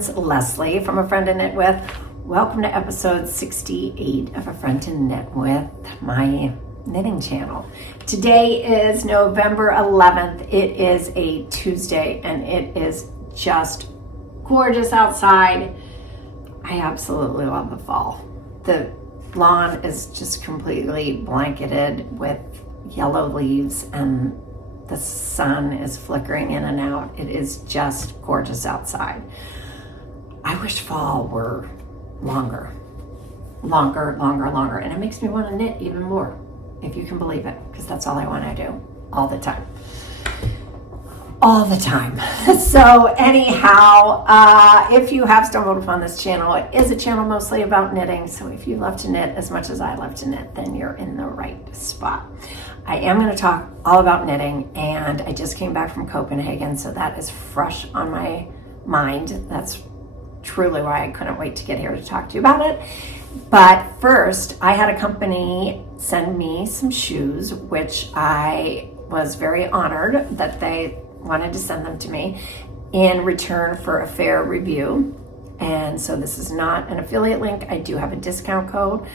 friends, Leslie from A Friend to Knit With. Welcome to episode 68 of A Friend to Knit With, my knitting channel. Today is November 11th. It is a Tuesday and it is just gorgeous outside. I absolutely love the fall. The lawn is just completely blanketed with yellow leaves and the sun is flickering in and out. It is just gorgeous outside. I wish fall were longer. And it makes me want to knit even more, if you can believe it, because that's all I want to do all the time. So anyhow, if you have stumbled upon this channel, it is a channel mostly about knitting. So if you love to knit as much as I love to knit, then you're in the right spot. I am going to talk all about knitting, and I just came back from Copenhagen, so that is fresh on my mind. That's truly why I couldn't wait to get here to talk to you about it. But first, I had a company send me some shoes, which I was very honored that they wanted to send them to me in return for a fair review. And so this is not an affiliate link. I do have a discount code,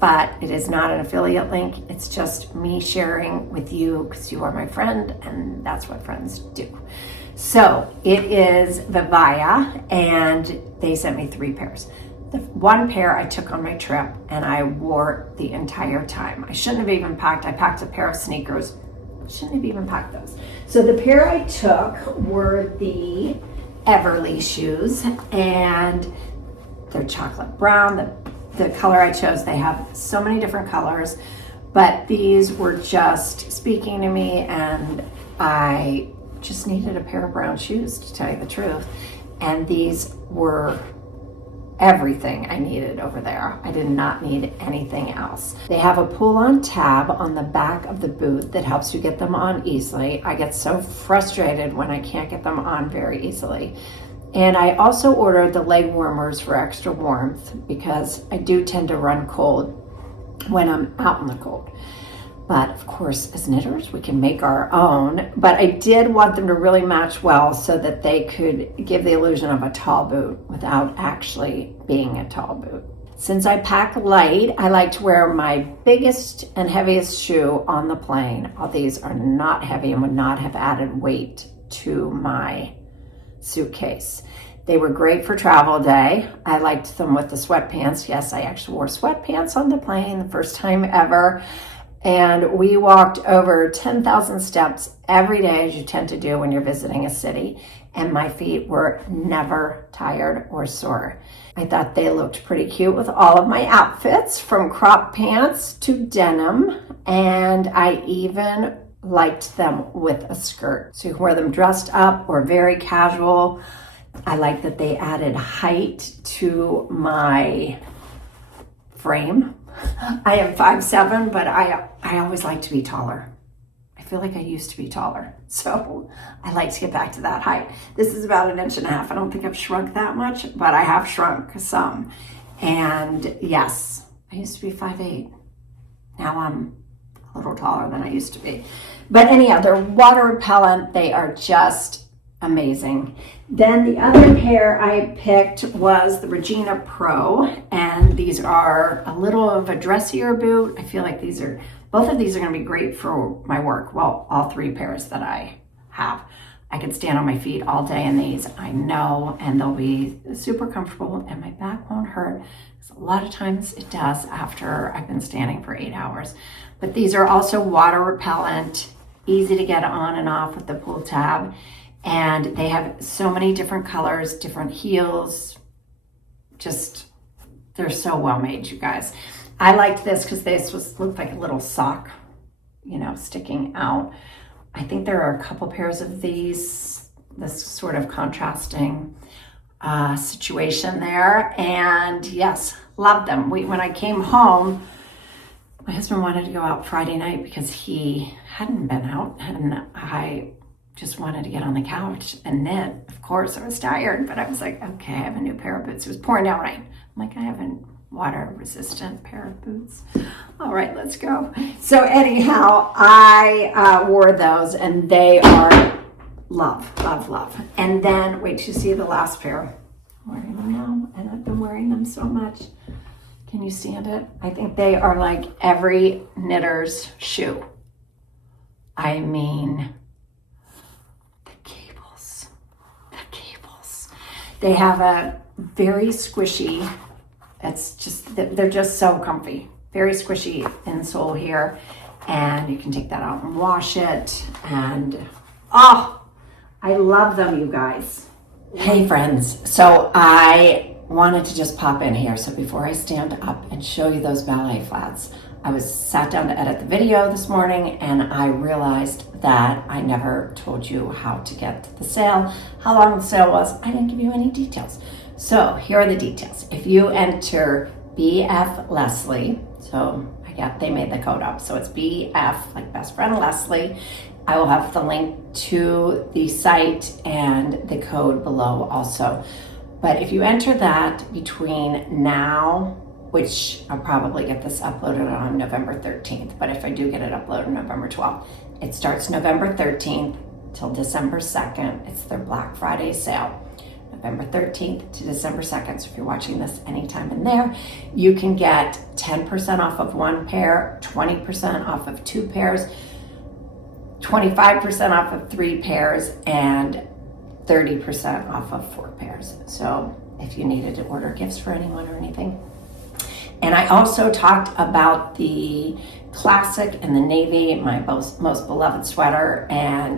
but it is not an affiliate link. It's just me sharing with you because you are my friend, and that's what friends do. So it is Vivaia, and they sent me 3 pairs. The one pair I took on my trip and I wore the entire time. I shouldn't have even packed. I packed a pair of sneakers. Shouldn't have even packed those. So the pair I took were the Everly shoes, and they're chocolate brown. The color I chose, they have so many different colors, but these were just speaking to me, and I just needed a pair of brown shoes, to tell you the truth. And these were everything I needed over there. I did not need anything else. They have a pull-on tab on the back of the boot that helps you get them on easily. I get so frustrated when I can't get them on very easily. And I also ordered the leg warmers for extra warmth because I do tend to run cold when I'm out in the cold. But of course, as knitters, we can make our own. But I did want them to really match well so that they could give the illusion of a tall boot without actually being a tall boot. Since I pack light, I like to wear my biggest and heaviest shoe on the plane. All these are not heavy and would not have added weight to my suitcase. They were great for travel day. I liked them with the sweatpants. Yes, I actually wore sweatpants on the plane the first time ever. And we walked over 10,000 steps every day, as you tend to do when you're visiting a city. And my feet were never tired or sore. I thought they looked pretty cute with all of my outfits, from crop pants to denim. And I even liked them with a skirt. So you can wear them dressed up or very casual. I like that they added height to my frame. I am 5'7", but I always like to be taller. I feel like I used to be taller, so I like to get back to that height. This is about 1.5 inches. I don't think I've shrunk that much, but I have shrunk some. And yes, I used to be 5'8". Now I'm a little taller than I used to be. But anyhow, they're water repellent. They are just amazing. Then the other pair I picked was the Regina Pro, and these are a little of a dressier boot. I feel like both of these are going to be great for my work. Well, all 3 pairs that I have. I can stand on my feet all day in these, I know, and they'll be super comfortable, and my back won't hurt. A lot of times it does after I've been standing for 8 hours. But these are also water repellent, easy to get on and off with the pull tab. And they have so many different colors, different heels. Just, they're so well made, you guys. I liked this because this looked like a little sock, sticking out. I think there are a couple pairs of these, this sort of contrasting situation there. And yes, love them. When I came home, my husband wanted to go out Friday night because he hadn't been out, and I just wanted to get on the couch and knit. Of course, I was tired, but I was like, okay, I have a new pair of boots. It was pouring down rain. I'm like, I have a water-resistant pair of boots. All right, let's go. So anyhow, I wore those, and they are love. And then, wait till you see the last pair. I'm wearing them now, and I've been wearing them so much. Can you stand it? I think they are like every knitter's shoe. I mean, the cables. They have a very squishy, they're just so comfy. Very squishy insole here. And you can take that out and wash it. And, oh, I love them, you guys. Hey friends, so I wanted to just pop in here. So before I stand up and show you those ballet flats, I sat down to edit the video this morning and I realized that I never told you how to get the sale, how long the sale was. I didn't give you any details. So here are the details. If you enter BF Leslie, so they made the code up. So it's BF, like best friend Leslie. I will have the link to the site and the code below also. But if you enter that between now, which I'll probably get this uploaded on November 13th, but if I do get it uploaded November 12th, it starts November 13th till December 2nd. It's their Black Friday sale. November 13th to December 2nd. So if you're watching this anytime in there, you can get 10% off of one pair, 20% off of two pairs, 25% off of three pairs, and 30% off of four pairs. So if you needed to order gifts for anyone or anything. And I also talked about the classic and the navy, my most beloved sweater,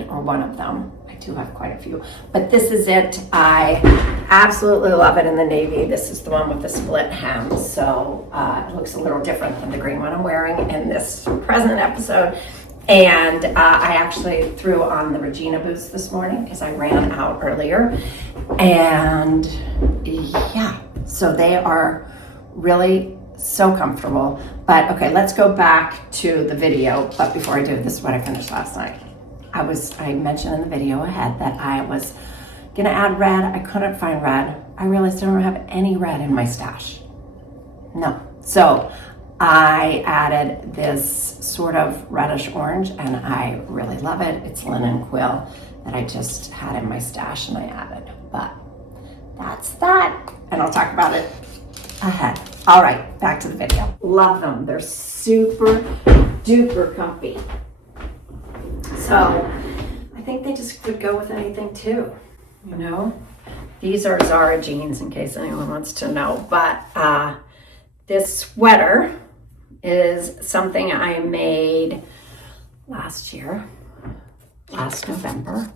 or one of them. I do have quite a few, but this is it. I absolutely love it in the navy. This is the one with the split hem, so it looks a little different than the green one I'm wearing in this present episode. And I actually threw on the Regina boots this morning because I ran out earlier. And yeah, so they are really so comfortable. But okay, let's go back to the video. But before I do, this is what I finished last night. I mentioned in the video ahead that I was gonna add red. I couldn't find red. I realized I don't have any red in my stash. No. So I added this sort of reddish orange and I really love it. It's linen quill that I just had in my stash and I added. But that's that. And I'll talk about it ahead. All right, back to the video. Love them. They're super duper comfy. So I think they just could go with anything too, you know? These are Zara jeans in case anyone wants to know. But this sweater is something I made last November.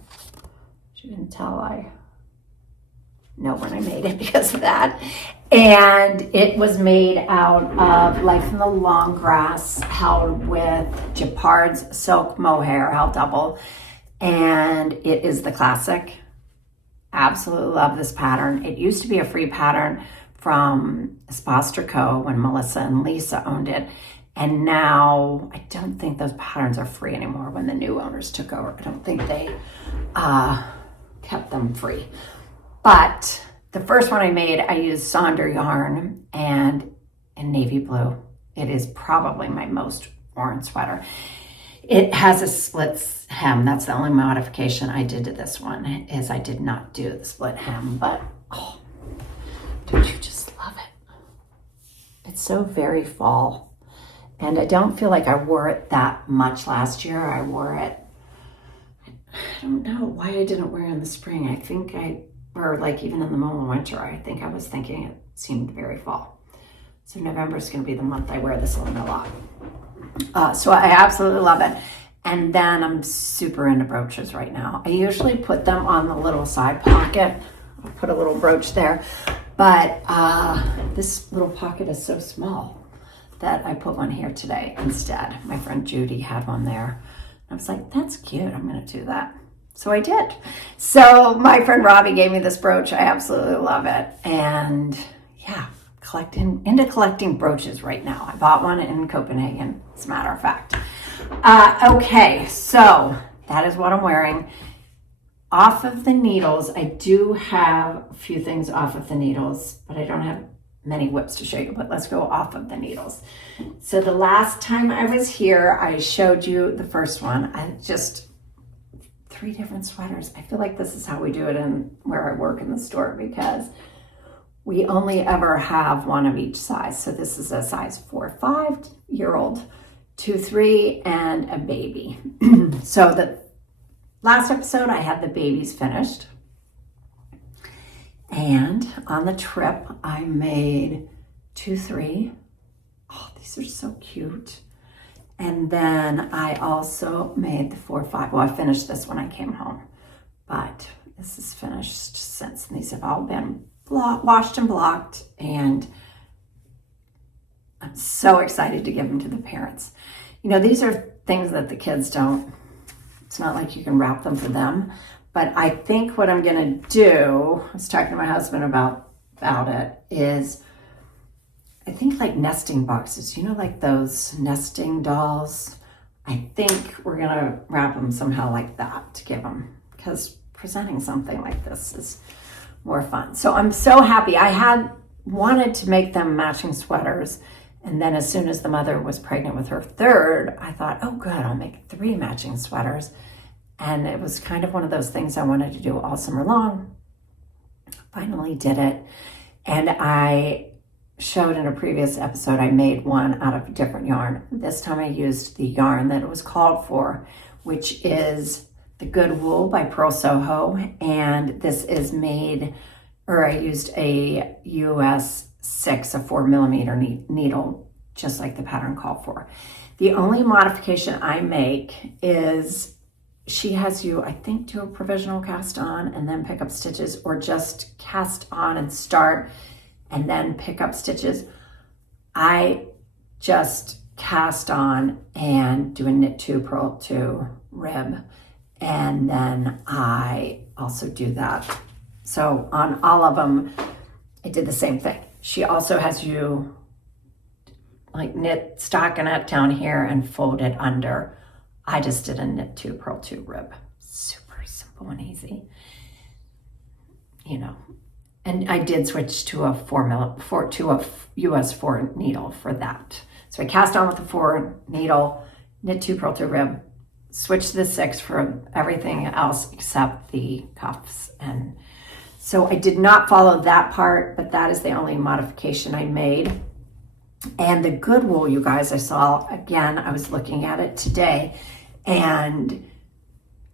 You can tell I know when I made it because of that. And it was made out of Life in the Long Grass, held with Jacquard's silk mohair, held double. And it is the classic. Absolutely love this pattern. It used to be a free pattern from Espace Tricot when Melissa and Lisa owned it. And now I don't think those patterns are free anymore when the new owners took over. I don't think they kept them free. But the first one I made, I used Sonder yarn and in navy blue. It is probably my most worn sweater. It has a split hem. That's the only modification I did to this one, is I did not do the split hem, but oh, don't you just love it? It's so very fall. And I don't feel like I wore it that much last year. I wore it, I don't know why I didn't wear it in the spring. I think or like even in the middle of winter, I think I was thinking it seemed very fall. So November is going to be the month I wear this one a lot. So I absolutely love it. And then I'm super into brooches right now. I usually put them on the little side pocket. I'll put a little brooch there. But this little pocket is so small that I put one here today instead. My friend Judy had one there. I was like, that's cute. I'm going to do that. So I did. So my friend Robbie gave me this brooch. I absolutely love it. And yeah, into collecting brooches right now. I bought one in Copenhagen, as a matter of fact. Okay, so that is what I'm wearing. Off of the needles, I do have a few things off of the needles, but I don't have many whips to show you, but let's go off of the needles. So the last time I was here, I showed you the first one. I just 3 different sweaters. I feel like this is how we do it in where I work in the store, because we only ever have one of each size. So this is a size 4, 5-year-old, 2, 3, and a baby. So the last episode, I had the babies finished. And on the trip, I made 2, 3. Oh, these are so cute. And then I also made the 4, 5. Well, I finished this when I came home, but this is finished since. And these have all been washed and blocked, and I'm so excited to give them to the parents. You know, these are things that the kids don't, it's not like you can wrap them for them, but I think what I'm gonna do, I was talking to my husband about it, is I think like nesting boxes, you know, like those nesting dolls. I think we're gonna wrap them somehow like that to give them, because presenting something like this is more fun. So I'm so happy. I had wanted to make them matching sweaters, and then as soon as the mother was pregnant with her third, I thought, oh good, I'll make 3 matching sweaters. And it was kind of one of those things I wanted to do all summer long. Finally did it. And I showed in a previous episode, I made one out of a different yarn. This time I used the yarn that it was called for, which is the Good Wool by Purl Soho, and this is made, or I used a US 6, a 4mm needle, just like the pattern called for. The only modification I make is she has you, I think, do a provisional cast on and then pick up stitches, or just cast on and start and then pick up stitches. I just cast on and do a knit 2, purl 2, rib. And then I also do that. So on all of them, I did the same thing. She also has you like knit stockinette down here and fold it under. I just did a knit 2, purl 2, rib. Super simple and easy. You know, and I did switch to a 4 to a US 4 needle for that. So I cast on with the 4 needle, knit 2, purl 2, rib, switch to the 6 for everything else except the cuffs. And so I did not follow that part, but that is the only modification I made. And the Good Wool, you guys, I saw again, I was looking at it today, and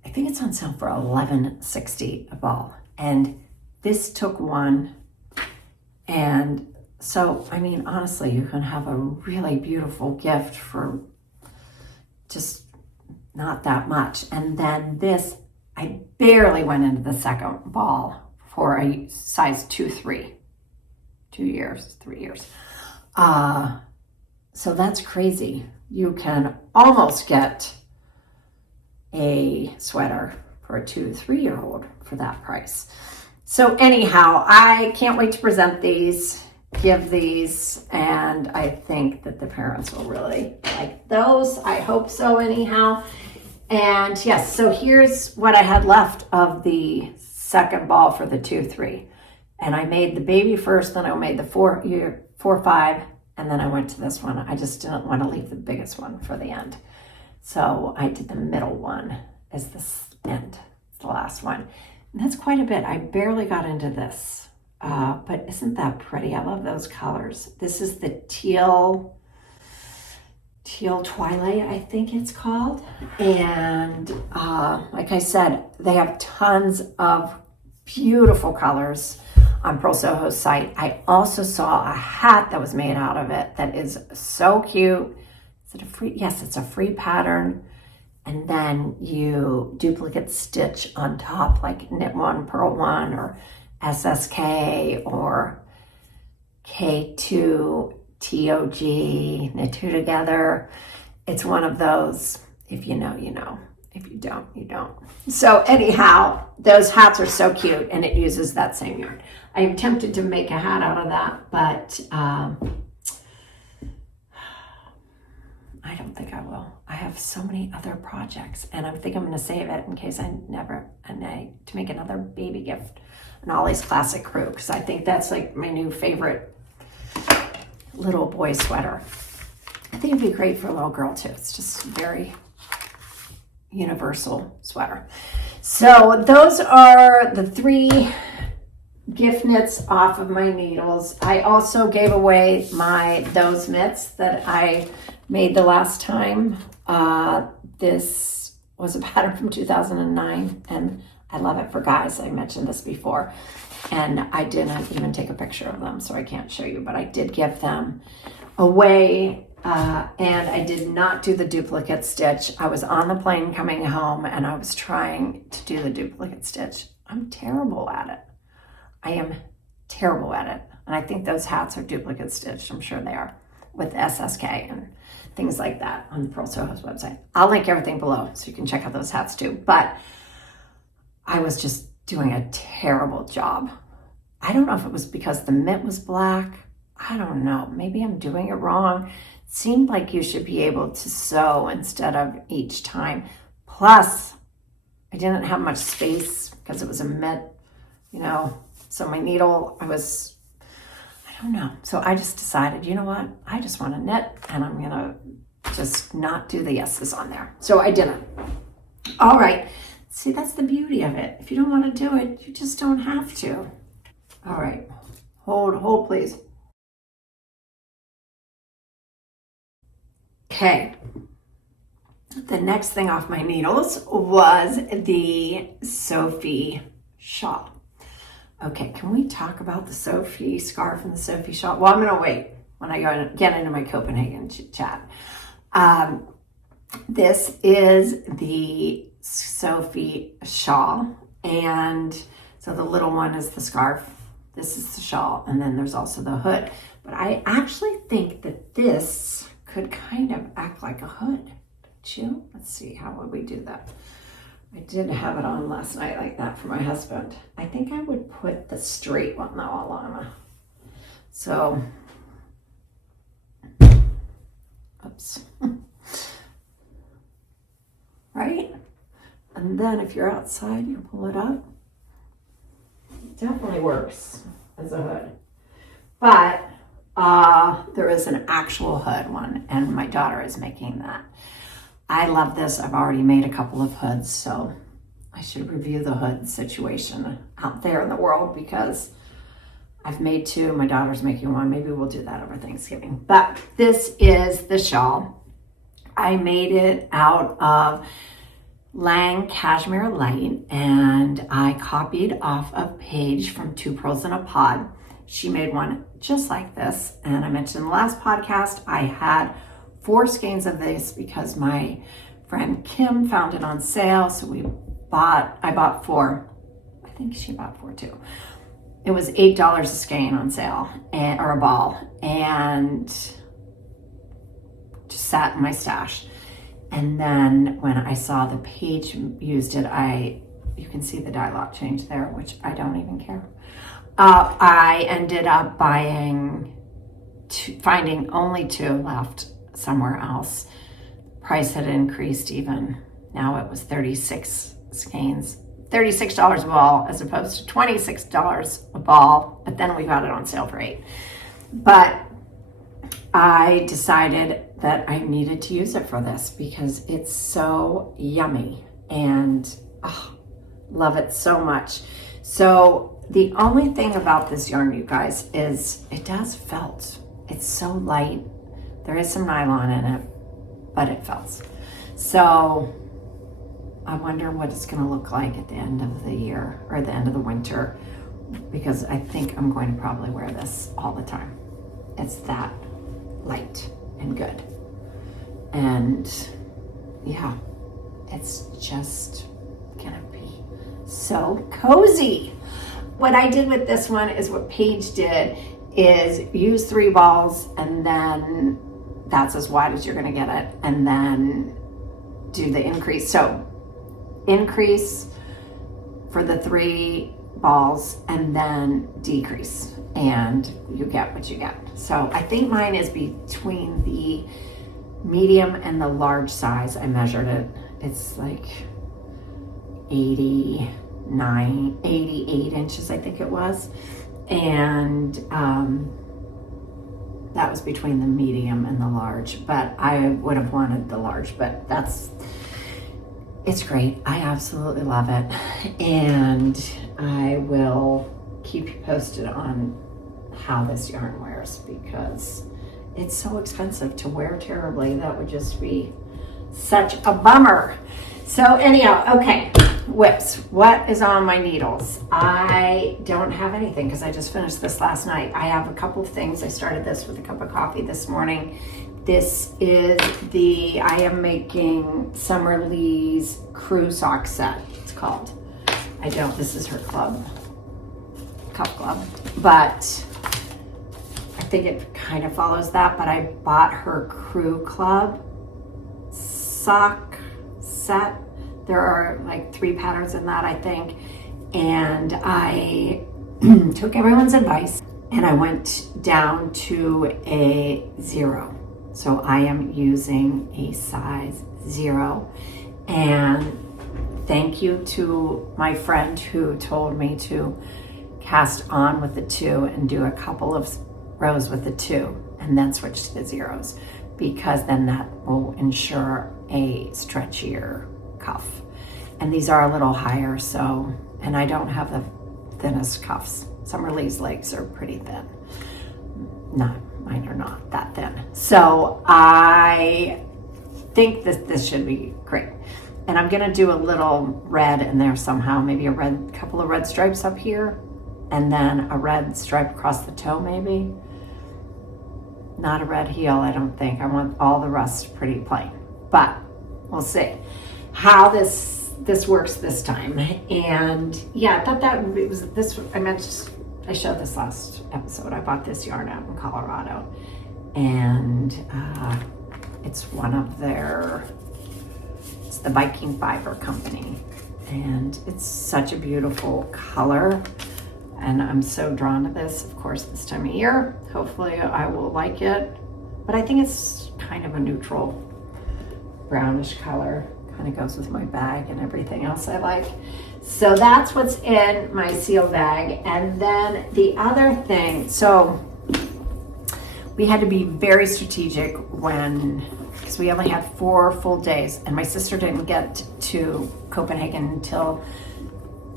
I think it's on sale for $11.60 a ball. And this took one. And so, I mean, honestly, you can have a really beautiful gift for just not that much. And then this, I barely went into the second ball for a size 2, 3, 2 years, 3 years. So that's crazy. You can almost get a sweater for a 2, 3-year-old for that price. So anyhow, I can't wait to present these, give these, and I think that the parents will really like those. I hope so anyhow. And yes, so here's what I had left of the second ball for the 2, 3. And I made the baby first, then I made the 4, 5, and then I went to this one. I just didn't want to leave the biggest one for the end. So I did the middle one as the end, the last one. And that's quite a bit. I barely got into this, but isn't that pretty? I love those colors. This is the Teal Twilight, I think it's called. And like I said, they have tons of beautiful colors on Purl Soho's site. I also saw a hat that was made out of it that is so cute. Is it a free? Yes, it's a free pattern. And then you duplicate stitch on top, like knit 1, purl 1, or SSK, or K2, TOG, knit 2 together. It's one of those, if you know, you know. If you don't, you don't. So anyhow, those hats are so cute, and it uses that same yarn. I'm tempted to make a hat out of that, but I don't think I will. I have so many other projects, and I think I'm going to save it in case I to make another baby gift, an Ollie's Classic Crew, because I think that's like my new favorite little boy sweater. I think it'd be great for a little girl too. It's just very universal sweater. So those are the 3 gift knits off of my needles. I also gave away those mitts that I made the last time. This was a pattern from 2009, and I love it for guys. I mentioned this before, and I didn't even take a picture of them, so I can't show you, but I did give them away, and I did not do the duplicate stitch. I was on the plane coming home, and I was trying to do the duplicate stitch. I'm terrible at it. I am terrible at it, and I think those hats are duplicate stitched. I'm sure they are, with SSK and things like that on Purl Soho's website. I'll link everything below so you can check out those hats too. But I was just doing a terrible job. I don't know if it was because the mitt was black. I don't know. Maybe I'm doing it wrong. It seemed like you should be able to sew instead of each time. Plus, I didn't have much space because it was a mitt, you know. So my needle, I don't know. So I just decided, you know what? I just want to knit, and I'm going to just not do the S's on there. So I didn't. All right. See, that's the beauty of it. If you don't want to do it, you just don't have to. All right. Hold, please. Okay. The next thing off my needles was the Sophie Shawl. Okay, can we talk about the Sophie scarf and the Sophie shawl? Well, I'm going to wait when I get into my Copenhagen chat. This is the Sophie shawl, and so the little one is the scarf. This is the shawl, and then there's also the hood. But I actually think that this could kind of act like a hood, don't you? Let's see, how would we do that? I did have it on last night like that for my husband. I think I would put the straight one though on. So, oops. Right? And then if you're outside, you pull it up. It definitely works as a hood. But there is an actual hood one, and my daughter is making that. I love this. I've already made a couple of hoods, so I should review the hood situation out there in the world because I've made two. My daughter's making one. Maybe we'll do that over Thanksgiving. But this is the shawl. I made it out of Lang Cashmere Light, and I copied off a page from Two Pearls in a Pod. She made one just like this, and I mentioned in the last podcast I had 4 skeins of this because my friend Kim found it on sale, so I bought 4. I think she bought 4 too. It was $8 a skein on sale, or a ball, and just sat in my stash. And then when I saw the page used it, you can see the dye lot change there, which I don't even care. I ended up finding only 2 left somewhere else. Price had increased even. Now it was 36 skeins, $36 a ball as opposed to $26 a ball, but then we got it on sale for $8. But I decided that I needed to use it for this because it's so yummy, and love it so much. So the only thing about this yarn, you guys, is it does felt. It's so light. There is some nylon in it, but it felts. So I wonder what it's going to look like at the end of the year or the end of the winter, because I think I'm going to probably wear this all the time. It's that light and good. And yeah, it's just gonna be so cozy. What I did with this one is what Paige did, is use 3 balls, and then that's as wide as you're gonna get it, and then do the increase. So increase for the 3 balls and then decrease, and you get what you get. So I think mine is between the medium and the large size. I measured it. It's like 88 inches, I think it was. And that was between the medium and the large, but I would have wanted the large, but it's great. I absolutely love it. And I will keep you posted on how this yarn wears, because it's so expensive to wear terribly. That would just be such a bummer. So anyhow, okay, whips. What is on my needles? I don't have anything because I just finished this last night. I have a couple of things. I started this with a cup of coffee this morning. This is I am making Summer Lee's crew sock set, it's called. This is her cup club, but I think it kind of follows that, but I bought her crew club sock set. There are like 3 patterns in that, I think. And I took everyone's advice and I went down to a 0. So I am using a size 0. And thank you to my friend who told me to cast on with the 2 and do a couple of rows with the 2 and then switch to the 0s, because then that will ensure a stretchier cuff. And these are a little higher, so, and I don't have the thinnest cuffs. Summer Lee's legs are pretty thin. Mine are not that thin. So I think this should be great. And I'm gonna do a little red in there somehow, maybe a couple of red stripes up here, and then a red stripe across the toe maybe. Not a red heel, I don't think. I want all the rest pretty plain, but we'll see how this works this time. And yeah, I thought that it was this. I showed this last episode. I bought this yarn out in Colorado, and it's one of it's the Viking Fiber Company, and it's such a beautiful color. And I'm so drawn to this, of course, this time of year. Hopefully I will like it. But I think it's kind of a neutral brownish color. Kind of goes with my bag and everything else I like. So that's what's in my seal bag. And then the other thing, so we had to be very strategic because we only had 4 full days. And my sister didn't get to Copenhagen until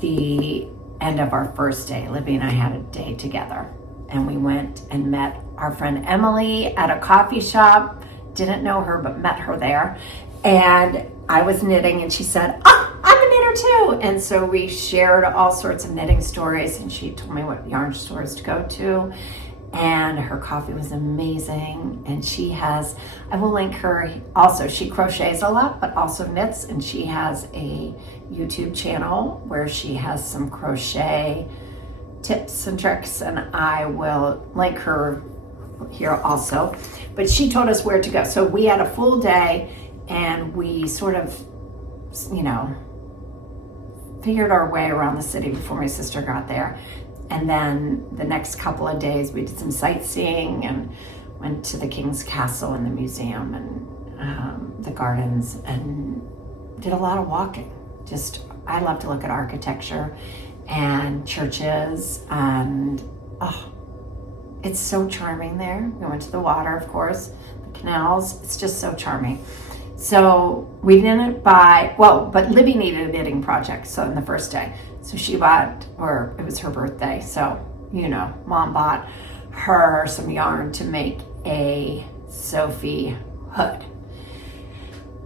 the end of our first day. Libby and I had a day together, and we went and met our friend Emily at a coffee shop. Didn't know her, but met her there. And I was knitting, and she said, "Oh, I'm a knitter too." And so we shared all sorts of knitting stories, and she told me what yarn stores to go to. And her coffee was amazing. And I will link her also. She crochets a lot, but also knits. And she has a YouTube channel where she has some crochet tips and tricks. And I will link her here also. But she told us where to go. So we had a full day, and we sort of, figured our way around the city before my sister got there. And then the next couple of days we did some sightseeing and went to the King's Castle and the museum and the gardens, and did a lot of walking. I love to look at architecture and churches, and it's so charming there. We went to the water, of course, the canals. It's just so charming. So we didn't but Libby needed a knitting project. So in the first day, so she bought, or it was her birthday. So, Mom bought her some yarn to make a Sophie hood.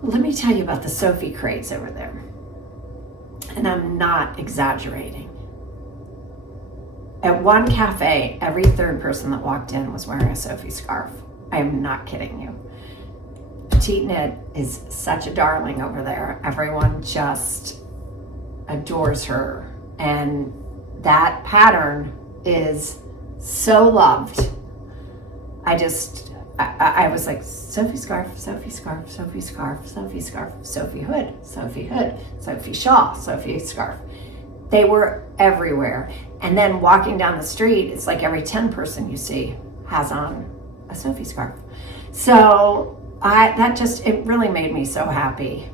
Let me tell you about the Sophie craze over there. And I'm not exaggerating. At one cafe, every 3rd person that walked in was wearing a Sophie scarf. I am not kidding you. Petite Knit is such a darling over there. Everyone just adores her. And that pattern is so loved. I was like, Sophie scarf, Sophie scarf, Sophie scarf, Sophie scarf, Sophie hood, Sophie shawl, Sophie scarf. They were everywhere. And then walking down the street, it's like every 10 person you see has on a Sophie scarf. So it really made me so happy.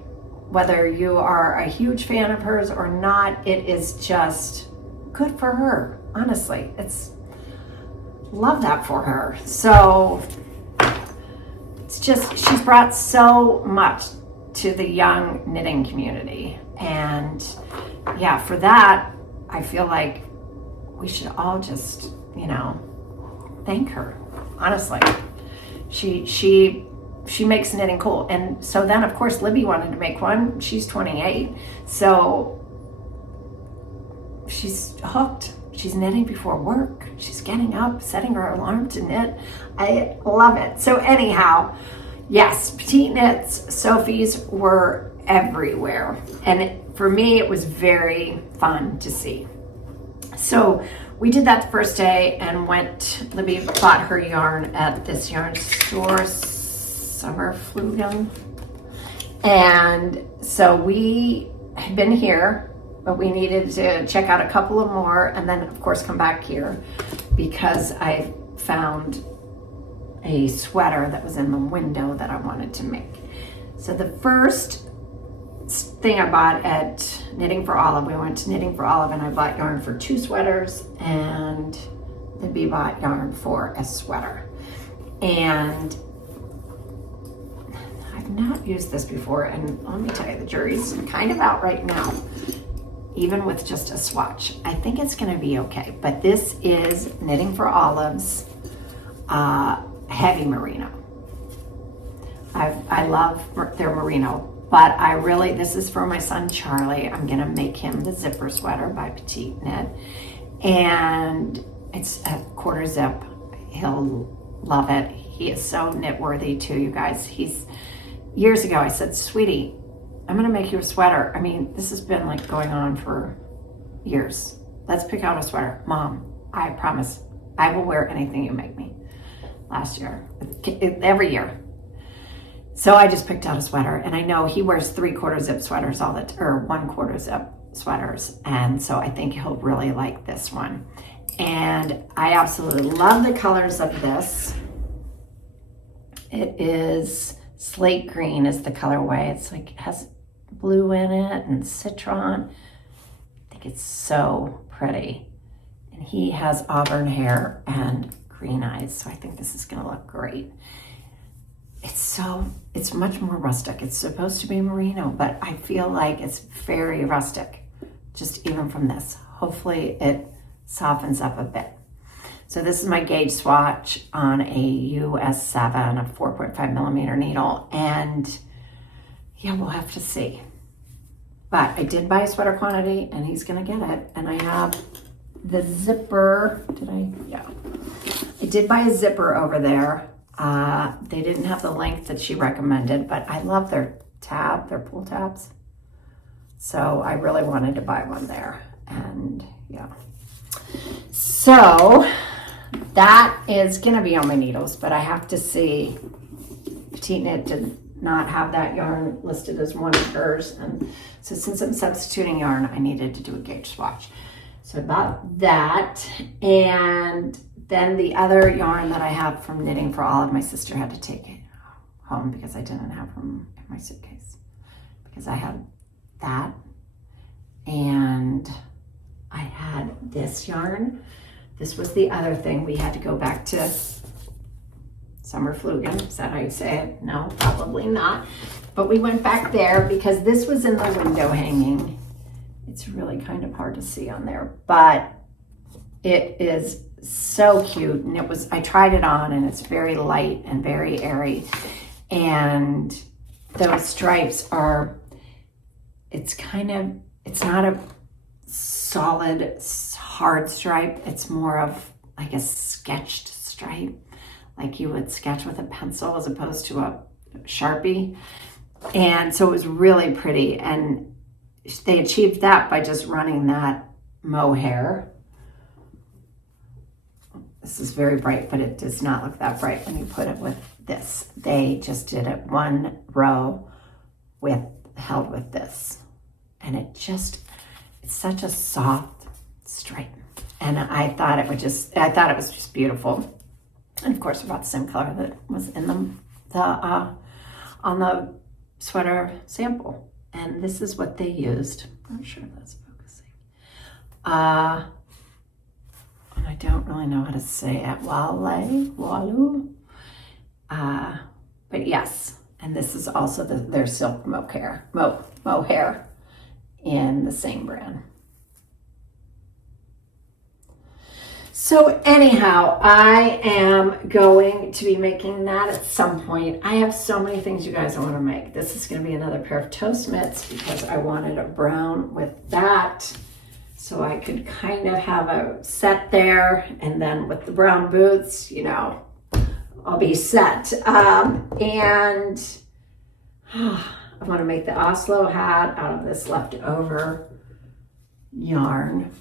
Whether you are a huge fan of hers or not, it is just good for her. Honestly, love that for her. So she's brought so much to the young knitting community. And yeah, for that, I feel like we should all just, thank her. Honestly, she makes knitting cool. And so then, of course, Libby wanted to make one. She's 28, so she's hooked. She's knitting before work. She's getting up, setting her alarm to knit. I love it. So anyhow, yes, petite knits, Sophie's were everywhere. And for me, it was very fun to see. So we did that the first day and Libby bought her yarn at this yarn store, Sommerflugen. And so we had been here, but we needed to check out a couple of more and then of course come back here because I found a sweater that was in the window that I wanted to make. So the first thing I bought at Knitting for Olive, we went to Knitting for Olive and I bought yarn for 2 sweaters and Libby bought yarn for a sweater. And I've not used this before, and let me tell you, the jury's kind of out right now, even with just a swatch. I think it's gonna be okay, but this is Knitting for Olive's heavy merino. I love their merino, but this is for my son Charlie. I'm gonna make him the zipper sweater by Petite Knit, and it's a 1/4 zip. He'll love it. He is so knit worthy too, you guys. Years ago I said, sweetie, I'm gonna make you a sweater. I mean, this has been like going on for years. Let's pick out a sweater. Mom, I promise I will wear anything you make me. Last year, every year. So I just picked out a sweater, and I know he wears 3/4 zip sweaters or 1/4 zip sweaters. And so I think he'll really like this one. And I absolutely love the colors of this. It is slate green is the colorway. It's like, it has blue in it and citron. I think it's so pretty. And he has auburn hair and green eyes, so I think this is gonna look great. It's much more rustic. It's supposed to be merino, but I feel like it's very rustic, just even from this. Hopefully it softens up a bit. So this is my gauge swatch on a US 7, a 4.5 millimeter needle, and yeah, we'll have to see. But I did buy a sweater quantity, and he's gonna get it. And I have the zipper. Yeah. I did buy a zipper over there. They didn't have the length that she recommended, but I love their pull tabs. So I really wanted to buy one there, and yeah. So that is gonna be on my needles, but I have to see. Petite Knit did not have that yarn listed as one of hers, and so since I'm substituting yarn, I needed to do a gauge swatch. So about that, and then the other yarn that I have from Knitting for Olive, my sister had to take it home because I didn't have room in my suitcase, because I had that, and I had this yarn. This was the other thing. We had to go back to Sommerflugen. Is that how you say it? No, probably not. But we went back there because this was in the window hanging. It's really kind of hard to see on there, but it is so cute. And I tried it on, and it's very light and very airy. And those stripes it's not a solid, hard stripe. It's more of like a sketched stripe, like you would sketch with a pencil as opposed to a Sharpie. And so it was really pretty. And they achieved that by just running that mohair. This is very bright, but it does not look that bright when you put it with this. They just did it one row held with this. And it's such a soft stripe. And I thought it was just beautiful. And of course, about the same color that was in on the sweater sample. And this is what they used. I'm not sure if that's focusing. And I don't really know how to say it. Walu. But yes, and this is also their silk mohair in the same brand. So anyhow, I am going to be making that at some point. I have so many things, you guys, I want to make. This is going to be another pair of toast mitts because I wanted a brown with that. So I could kind of have a set there, and then with the brown boots, you know, I'll be set. And I want to make the Oslo hat out of this leftover yarn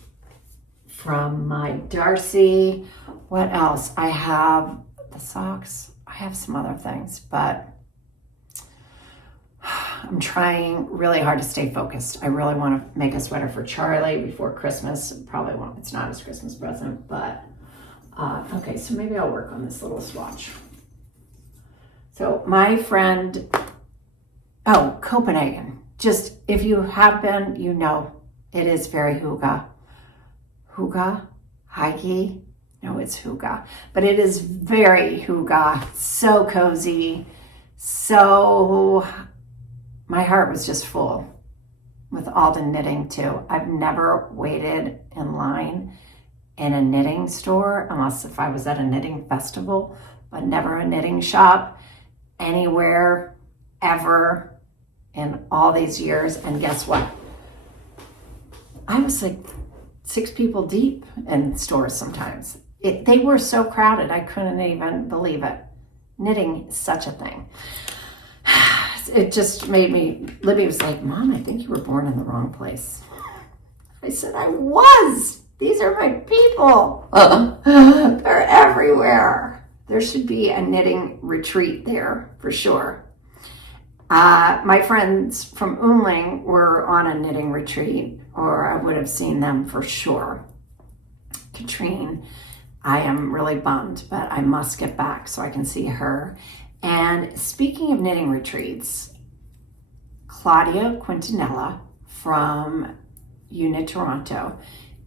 from my Darcy. What else? I have the socks. I have some other things, but I'm trying really hard to stay focused. I really want to make a sweater for Charlie before Christmas. Probably won't. It's not his Christmas present, but okay, so maybe I'll work on this little swatch. So my friend, Copenhagen. Just, if you have been, you know, it is very hygge. Hygge? Hygge? No, it's hygge. But it is very hygge. So cozy. So my heart was just full with all the knitting too. I've never waited in line in a knitting store unless if I was at a knitting festival, but never a knitting shop anywhere ever in all these years. And guess what? I was like 6 people deep in stores sometimes. They were so crowded, I couldn't even believe it. Knitting is such a thing. It just made me, Libby was like, Mom, I think you were born in the wrong place. I said, I was. These are my people. They're everywhere. There should be a knitting retreat there for sure. My friends from Umling were on a knitting retreat, or I would have seen them for sure. Katrine, I am really bummed, but I must get back so I can see her. And speaking of knitting retreats, Claudia Quintanilla from Unit Toronto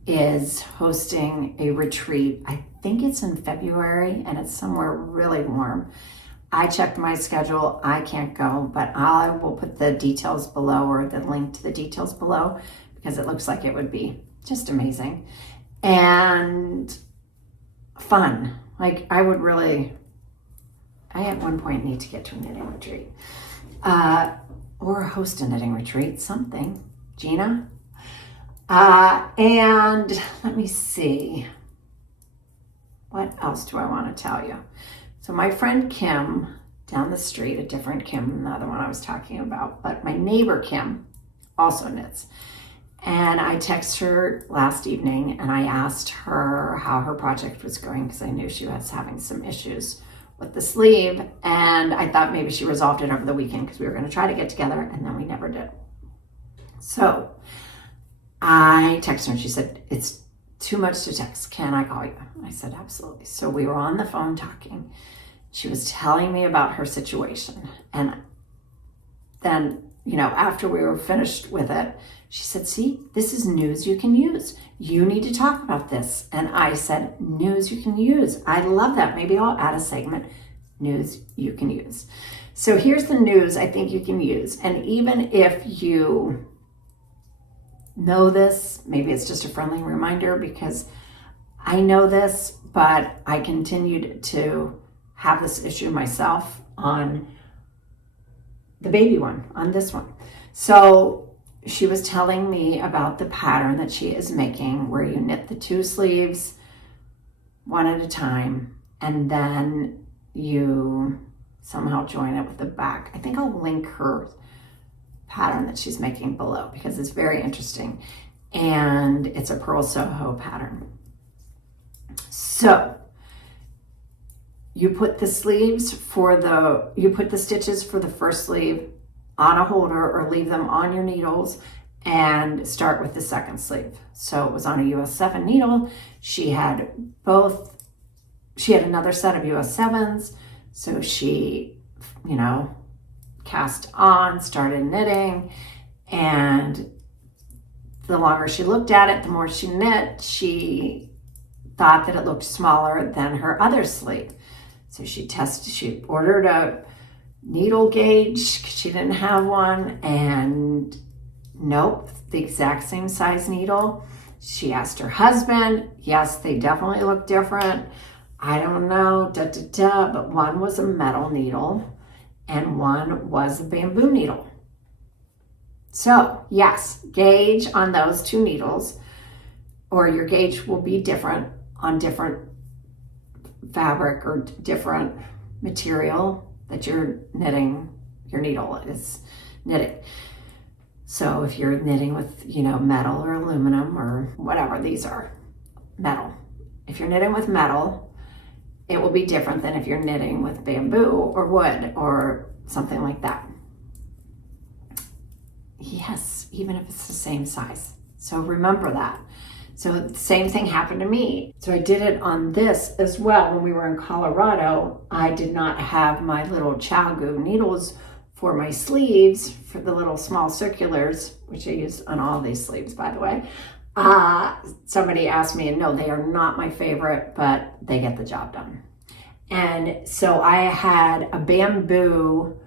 is hosting a retreat. I think it's in February and it's somewhere really warm. I checked my schedule. I can't go, but I will put the details below, or the link to the details below, because it looks like it would be just amazing and fun. Like I at one point need to get to a knitting retreat or host a knitting retreat, something. Gina? And let me see. What else do I want to tell you? So my friend Kim down the street, a different Kim than the other one I was talking about, but my neighbor Kim also knits. And I texted her last evening and I asked her how her project was going because I knew she was having some issues with the sleeve, and I thought maybe she resolved it over the weekend because we were going to try to get together, and then we never did. So I texted her and she said, it's too much to text. Can I call you? I said, absolutely. So we were on the phone talking. She was telling me about her situation. And then, you know, after we were finished with it, she said, see, this is news you can use. You need to talk about this. And I said, news you can use. I love that. Maybe I'll add a segment, news you can use. So here's the news I think you can use. And even if you know this, maybe it's just a friendly reminder, because I know this, but I continued to have this issue myself on the baby one, on this one. So she was telling me about the pattern that she is making, where you knit the 2 sleeves one at a time, and then you somehow join it with the back. I think I'll link her pattern that she's making below because it's very interesting, and it's a Purl Soho pattern. So you put the stitches for the first sleeve on a holder or leave them on your needles and start with the second sleeve. So it was on a US 7 needle. She had another set of US 7s. So she, you know, cast on, started knitting, and the longer she looked at it, the more she knit, she thought that it looked smaller than her other sleeve. So she ordered a needle gauge. She didn't have one, and nope, the exact same size needle. She asked her husband. Yes, they definitely look different. I don't know, but one was a metal needle and one was a bamboo needle. So yes, gauge on those two needles, or your gauge will be different on different fabric or different material that you're knitting, your needle is knitting. So if you're knitting with, metal or aluminum or whatever, these are metal. If you're knitting with metal, it will be different than if you're knitting with bamboo or wood or something like that. Yes, even if it's the same size. So remember that. So the same thing happened to me. So I did it on this as well. When we were in Colorado, I did not have my little Chagu needles for my sleeves, for the little small circulars, which I use on all these sleeves, by the way. Somebody asked me, and no, they are not my favorite, but they get the job done. And so I had a bamboo,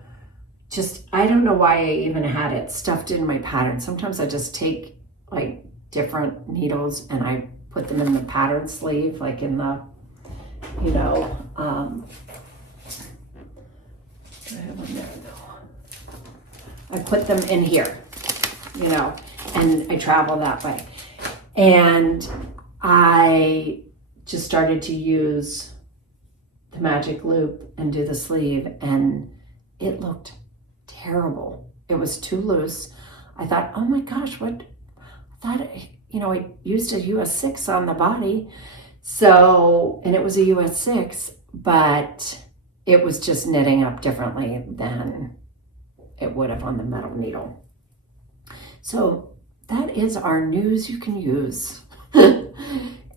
I don't know why I even had it stuffed in my pattern. Sometimes I just take like different needles and I put them in the pattern sleeve, like in the, do I have one there? No. I put them in here, and I travel that way. And I just started to use the magic loop and do the sleeve, and it looked terrible. It was too loose. I thought, oh my gosh, I used a US 6 on the body. So, and it was a US 6, but it was just knitting up differently than it would have on the metal needle. So that is our news you can use.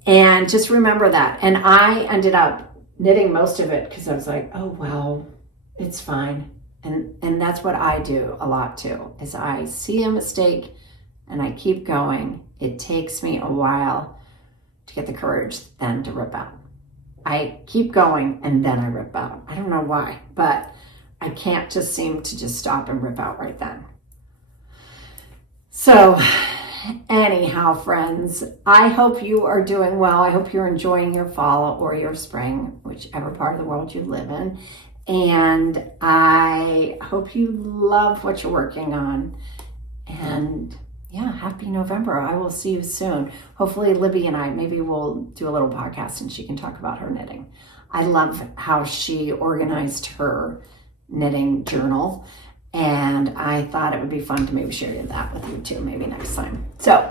And just remember that. And I ended up knitting most of it because I was like, oh, well, it's fine. And that's what I do a lot too, is I see a mistake and I keep going. It takes me a while to get the courage then to rip out. I keep going and then I rip out. I don't know why, but I can't just seem to just stop and rip out right then. So anyhow, friends, I hope you are doing well. I hope you're enjoying your fall or your spring, whichever part of the world you live in. And I hope you love what you're working on. And yeah, happy November. I will see you soon. Hopefully Libby and I, maybe we'll do a little podcast and she can talk about her knitting. I love how she organized her knitting journal. And I thought it would be fun to maybe share that with you too, maybe next time. So,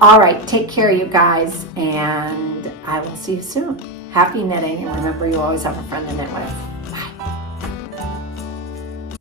all right, take care, you guys, and I will see you soon. Happy knitting, and remember, you always have a friend to knit with.